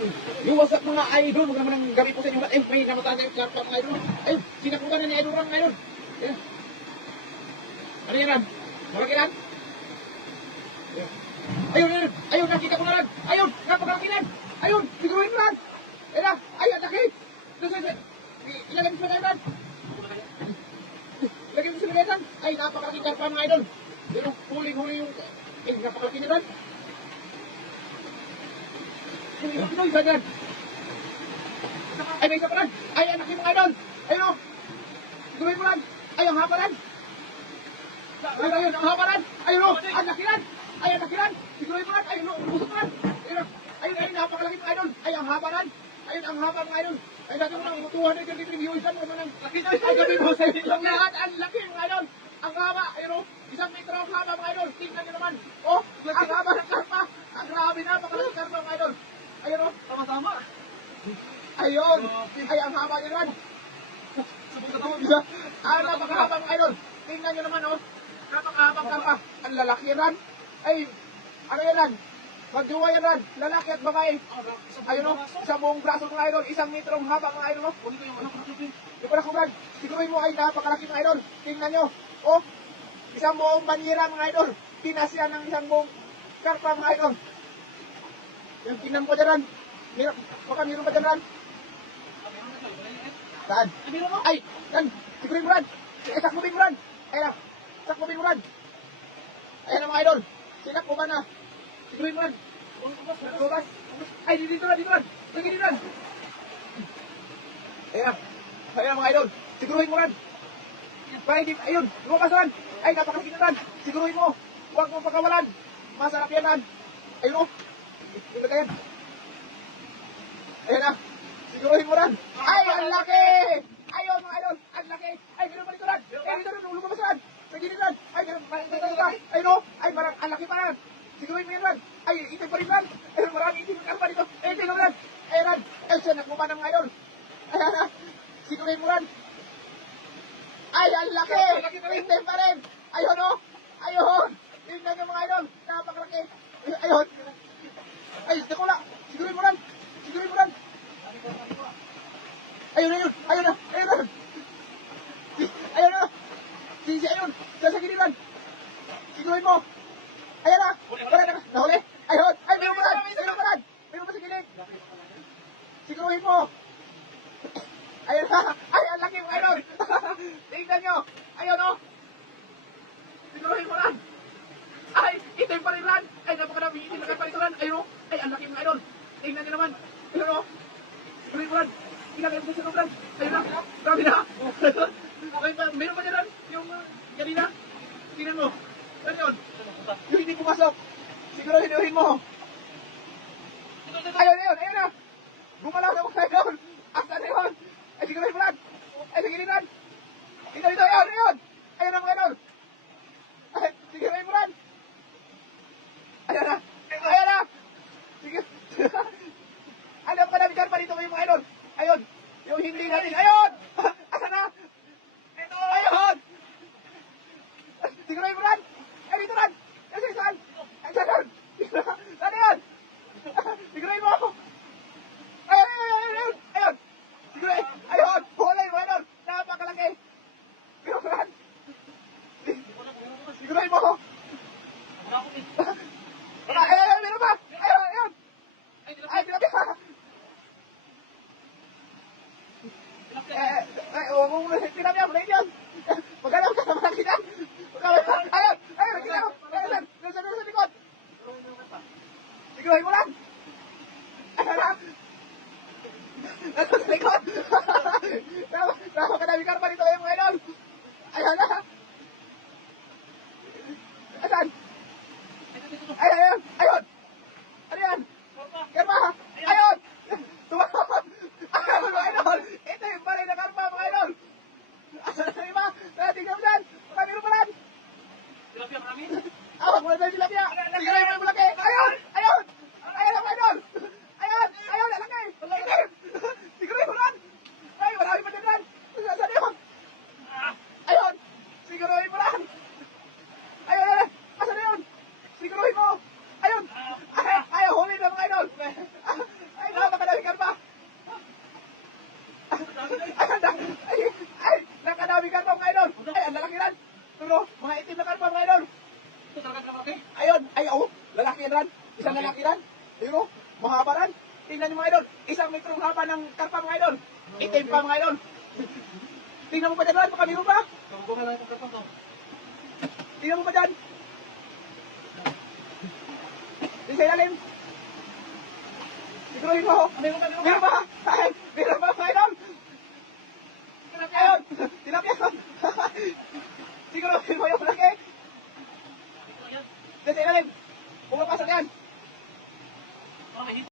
Iwasak mga idol, huwag naman ang gabi po sa inyo. Eh, may namatay tayo karpa mga idol. Ayun, sinakutan na ni idol Ram ngayon. Ayun. Ano yan Ram? Malaki Ram? Ayun, ayun, ayun, nakita ko na Ram. Ayun, napakalaki Ram. Ayun, siguruhin mo Ram. Ayun na, ayun, laki. Ilagay mo sa lagay Ram. Ilagay mo sa lagay Ram. Ay, napakalaki karpa mga idol. Pero huling-huli yung, eh, napakalaki niya Ram. Ano isa dyan? Ay, may isa pa lang. Ay, anak yung mga idol. Ayun o. Gawin mo lang. Ay, ang haba lang. Ayun, ayun, ang haba lang. Ayun o, ang laki lang. Ay, ang laki lang. Gawin mo lang. Ayun o, ubusok mo lang. Ayun, ayun, ayun, napakalaki mga idol. Ay, ang haba lang. Ayun, ang haba mga idol. Ay, dati mo lang, 233 viewers lang. Ay, gawin mo sa ilang lahat. Ang laki mga idol. Ang haba. Ayun o, 1 metro ang haba mga idol. Tingnan nyo naman. Oh, ang haba ng karpa. Ang grabe na, napakalaki karpa mga idol. Ayun o, Tama-tama. ayun! Ay, ang haba niya naman! Ah, napakahabang idol! Tingnan nyo naman, oh! Napakahabang karpa! Ang lalaki yan, Ran! Ay, ano yan, Ran? Magjowa yan, Ran! Lalaki at babae! Ayun, oh! Sa buong braso mga idol! 1 metrong haba mga idol, oh! Di ko na kumag! Siguruhin mo ay napakalaki mga idol! Tingnan nyo! Oh! Isang buong banyera mga idol! Pinasya ng isang buong karpa mga idol! Yung tingnan ko dyan, Ran! Baka meron pa dyan, Ran! Saan? Ay! Yan! Sigurin mo, Ran! Sakmubin mo, Ran! Ayan na! Sakmubin mo, Ran! Ayan na mga idol! Sinak mo ba na? Sigurin mo, Ran! Lumabas! Ay! Dito, Ran! Dito, Ran! Lagi dito, Ran! Ayan na! Ayan na mga idol! Siguruhin mo, Ran! Ayun! Lumabas, Ran! Ay! Napakasakit na, Ran! Siguruhin mo! Huwag mong pagkawalan! Masarap yan, Ran! Ayun o! Yung lagayan! Ayan na! Siguruhin mo, Ran! Ay! Ang laki! Ayun mga idol! Ang laki! Ay! Ganun pa dito, Ran! Ay! Dito, Ran! Lumabas, Ran! Sa gilid, Ran! Ay! Ganun pa! Ayun o! Ay! Marang! Ang laki pa, Ran! Siguruhin mo yan, Ran! Ay! Itin pa rin, Ran! Ay! Marami itin pa dito! Ay! Tingnan mo, Ran! Ay! Ran! Ay! Siya! Nakmuma ng mga idol! Ayan na! Siguruhin mo, Ran! Ay! Ang laki! Itin pa rin! Ayun o! Ayun! Tingnan nyo mga idol! Napakalaki! Ayun! Ay! Dako lang! Siguruhin mo, Ran! Siguruhin mo, Ran! Ayun, ayun! Ayun na! Ayun na! Ayun na! Ayun! Sa giliran! Siguruhin mo! Ayan na! Wala na! Nahuli! Ayun! Ay! Mayroon pa, Ran! Mayroon pa, Ran! Mayroon pa sa gilid! Siguruhin mo! Ayun na! Ay! Ang laki mga idol! Tingnan nyo! Ayun o! Siguruhin mo, Ran! Ay! Itim pa rin, Ran! Ay! Napakadami itim na pa rin, Ran! Ayun o! Ay! Ang laki mga idol! Tingnan nyo naman! Ayun o! Siguruhin mo, Ran! Ilagay mo sa loob, Ran! Ayun na! Grabe na! Okay pa! Meron pa dyan, Ran! Yung kanina! Tingnan mo! Ano yun? Yung hindi pumasok! Siguruhin mo! Ayun na yun! Ayun na! Gumalaw na mga idol! Asa na yun? Ay! Siguruhin mo, Ran! Ay! Sige, Ran! Dito! Dito! Ayun! Ayun! Ayun na mga idol! Ay! Siguruhin mo, Ran! Ayun na! Ayun na! Sige! Alam ka namin karpa dito kayo mga idol! Ayun! Yung hindi natin! Ayun! Asa na? Ayun! Siguruhin mo, Ran! Ay, dito, Ran! Ay, saan? Ay, saan? Ano yun? Siguruhin mo! Ayun! Ayun! Ayun! Ayun! Siguruhin! Ayun! Huli mo, idol! Napakalaki! Pero, Ran! Siguruhin mo! Ayun! Meron pa! Ayun! Ayun! Ay, tilapia! Huwag mo tilapia! Muna yun! Magalaw ka naman kita! Ayun! Ayun! Nakita mo! Ayun! Nasa likod! Siguruhin mo lang! Ayun lang! Nasa likod! Napakadami karpa dito yung mga idol! Ayun na! Asan? Ayun! Ayun! Ayun! Ano yan? Karpa! Ayun! Tumawag! Ayun mga idol! Ito yung balay na karpa mga idol! Asan na iba? Tingnan mo dyan! Baka meron pa lang! Tilapia marami? Awag mo na tayo tilapia! Siguruhin mo yung malaki! Ayun! Ayun! Ayun ang mga idol! Ayun! Ayun! Ang laki! Itim! Siguruhin mo lang! Ay! Marami pa din lang! Saan yun? Okay. Ayun, ay oh, lalaki yan ran. Isang lalaki ran. Ayun oh, mahaba ran. Tingnan niyo mga idol, isang metrong haba ng karpa mga idol. Itim pa mga idol. Tingnan mo pa dyan ran, baka meron pa. Kamukuha lang itong karton to. Tingnan mo pa dyan. Di sa ilalim. Siguruhin mo ho. Meron ka, meron ka. Meron pa ha?